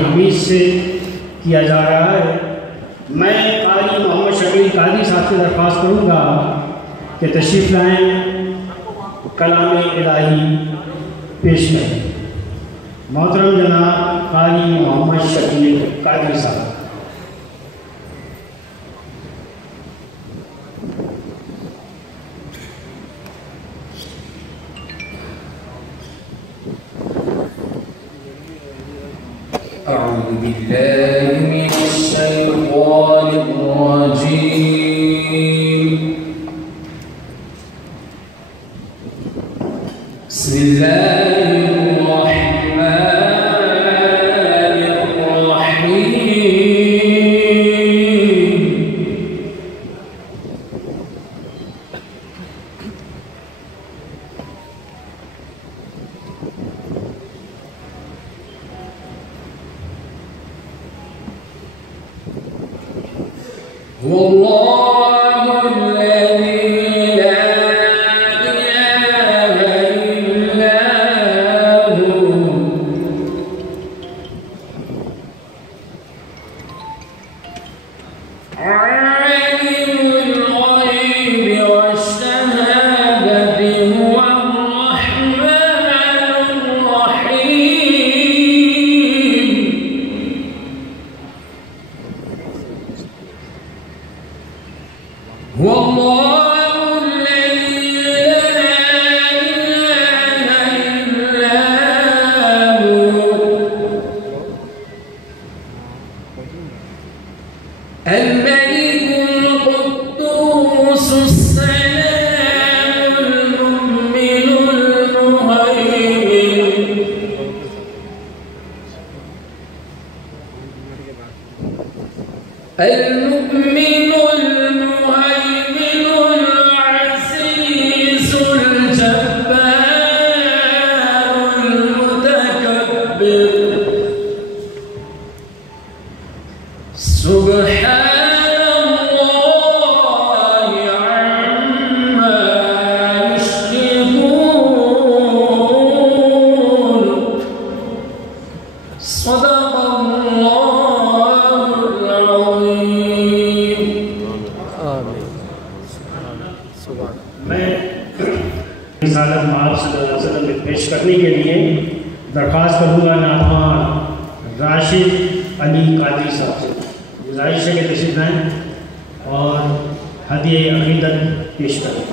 हमीद से किया जा रहा है। मैं कारी मोहम्मद शबीर कादी साहब से दरख्वास्त करूँगा कि तशरीफ़ लाएँ, कलाम इलाही पेश करें। मोहतरम जनाब कारी मोहम्मद शबीर कादी साहब। أعوذ بالله من الشيطان الرجيم. بسم الله الرحمن الرحيم. هو الله الذي لا إله إلا هو عالم الغيب والشهادة هو الرحمن الرحيم. هو الله الذي لا إله إلا هو الملك القدوس السلام المؤمن المهيمن العزيز الجبار المتكبر سبحان الله عما يشركون. صدق الله العظيم. मैं रिसालत माब सल्लल्लाहु अलैहि वसल्लम में पेश करने के लिए दरख्वास्त करूँगा नामान राशिद अली कादी साहब से। गुजारिश है कि तशरीफ़ लाएँ और हदिया अक़ीदत पेश करें।